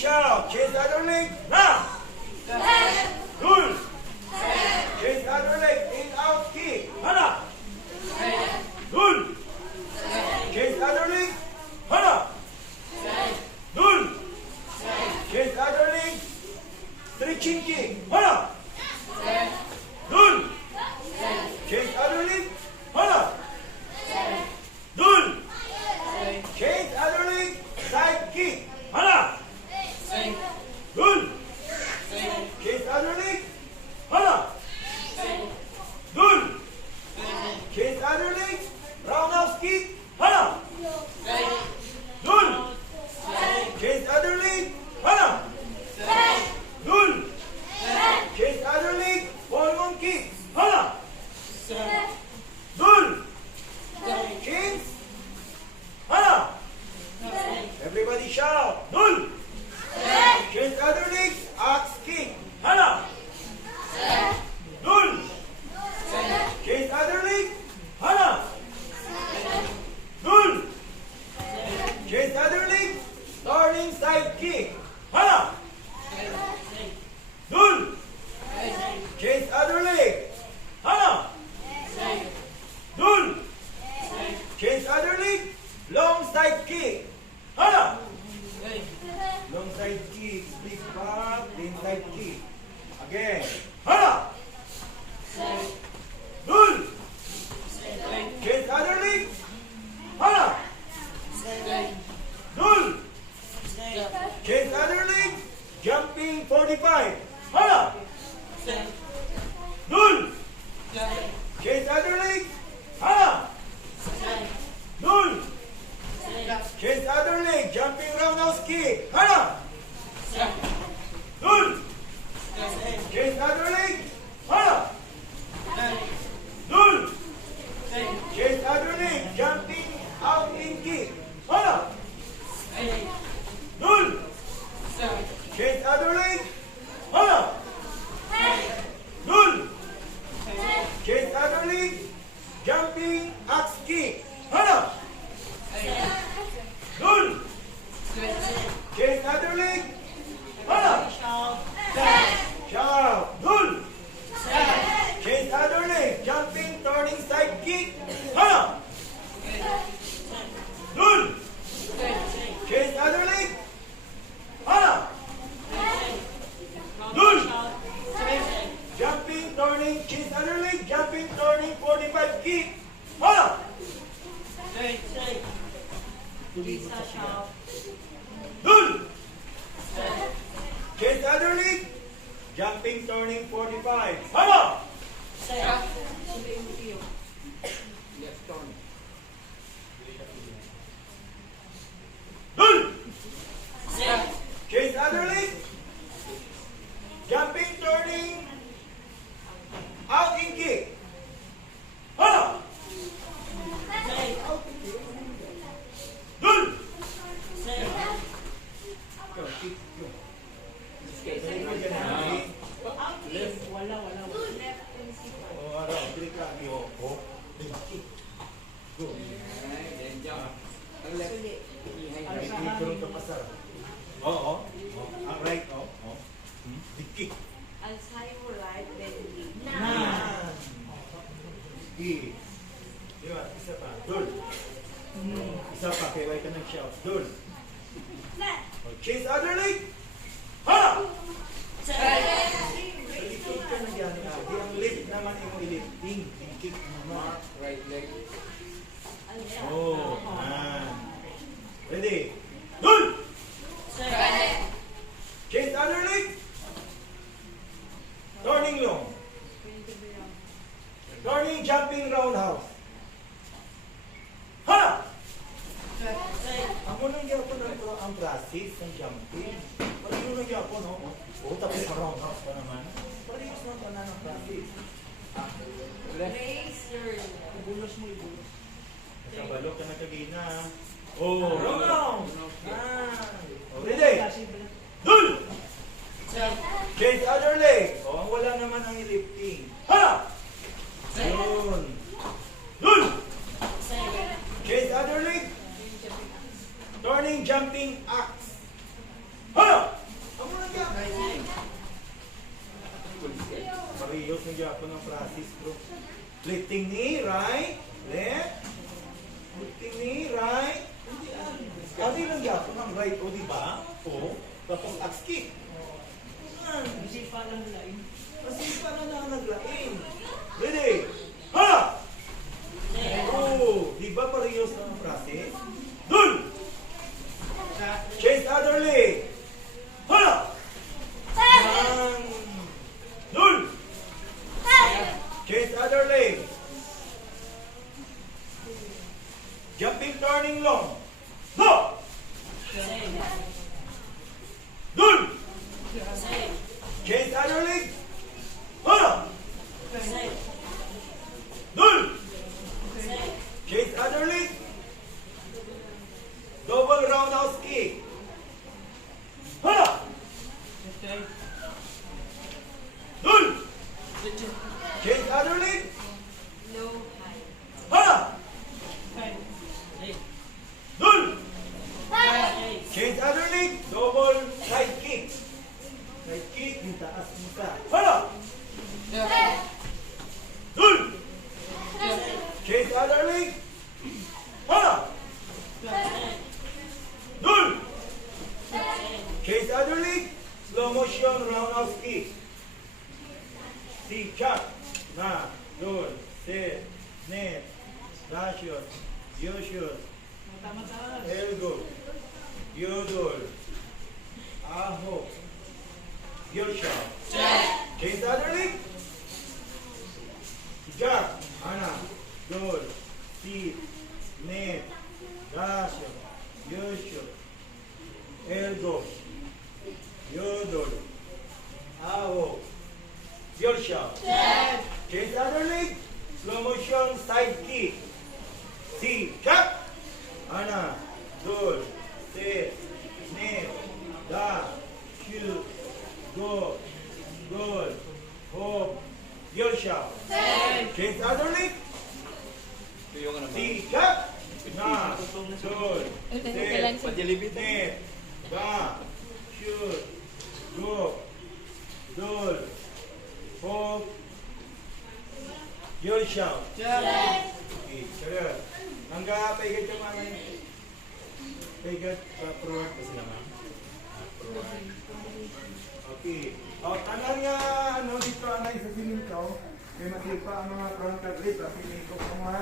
shout. Change the other leg. Now. 둘. Change the other leg. In, out, kick. 하나. 둘. Change the other leg. 하나. 둘. Change the other leg. Stretching kick. 하나. 둘. Change the other leg. 하나. 둘. Change the other leg. Side kick. 하나. 둘. Change the other leg. 하나. 둘. Change the other leg. Roundhouse kick. 하나. 둘. Change the other leg. 하나. 둘. Change the other leg. Forward kick. 하나. 둘. Change. 하나. Everybody shout. 둘. Change the other leg. Axe kick. 하나. 둘. Change the other leg. 하나. 둘. Change the other leg. Turning side kick. 하나. 둘. Change the other leg. 하나. 둘. Change the other leg. Long side kick. 하나. Long side kick. Big back. Inside kick. Again. 하나. 둘. Change the other leg. 하나. 둘. Change the other leg. Jumping 45. 하나. 둘. Change the other leg. 하나. 둘. Change the other leg. Jumping roundhouse kick. 하나. 둘. Change the other leg. 하나. 둘. Change the other leg. Jumping out in kick. 하나. 둘. Change the other leg. 하나. 둘. Change the other leg. Jumping axe kick. 하나. 둘. Change the other leg. 하나. Shout. 둘. Change the other leg. Jumping turning side kick. 하나. 둘. Change the other leg. 하나. 둘. Jumping turning. Change the other leg. Jumping turning 45 kick. 하나. 둘. Change the other leg. Jumping turning 45. 하나. 둘. Change the other leg. Jumping turning out in kick. 하나. 둘. Oo. Ang right, oo. Big kick. Ang side mo right, then kick. Kick. Diba? Isa pa. Dul. Isa pa. Kaya ka ng shout. Dul. Chase other leg. Ha! Likod ka na dyan. Di ang lift naman yung lifting. Yung kick naman. Right leg. Oh. Ready? Dul! Change other leg. Turning long. Turning jumping roundhouse. Ha! Ako nang yapon ang practice ng jumping. Pati nang yapon, no? O, tapos pa roundhouse pa naman. Parehas na pa na ng practice. Raise your... Ibulos mo, ibulos. Nakabalok ka na kagina. Oh, roundhouse! Ready? Dul! Change other leg. Oh, wala naman ang lifting. Ha! Yun. Dul! Change other leg. Turning jumping axe. Ha! Lifting knee, right, left. Lifting knee, right. Adi lang yapon ang right, o diba? O, tapos axe kick. Yan. Kasi parang line. Kasi paano na naglain? Ready? Hala! Oh, di ba parehas ng frase? Dul! Chase other leg. Hala! Yan. Dul! Chase other leg. Jumping, turning long. Go! Dul! Chase other leg. Hala! Dul! Chase other leg. Double roundhouse kick. Hala! Dul! Chase other leg. Low, high. Hala! Dul! Chase other leg. Double side kick. Side kick, yung taas isa. Hala! Dul! Chase other leg. Hala! Dul! Chase other leg. Slow motion roundhouse kick. See, chop. Na, dul, set, net, dash shot, yo shot, elbow, yodol, aho, yo shot. Chase other leg. Jab, ana, dul, sit, net, dash shot, yo shot, elbow, yodol, aho, yo shot. Change the other leg. Slow motion side kick. See, chop. Ana, dul, set, net, da, shoot, go, goal, hop, your shot. Change the other leg. See, chop. Na, dul, set, net, da, shoot, go, goal, hop, your shot. Okay, sure. Hangga paigat yung mga paigat forward pa sila ma'am. Forward. Okay. O, tanan nga, ano, dito anay sa sininkaw. May masipa ang mga front cut rib. Kasi may ko mga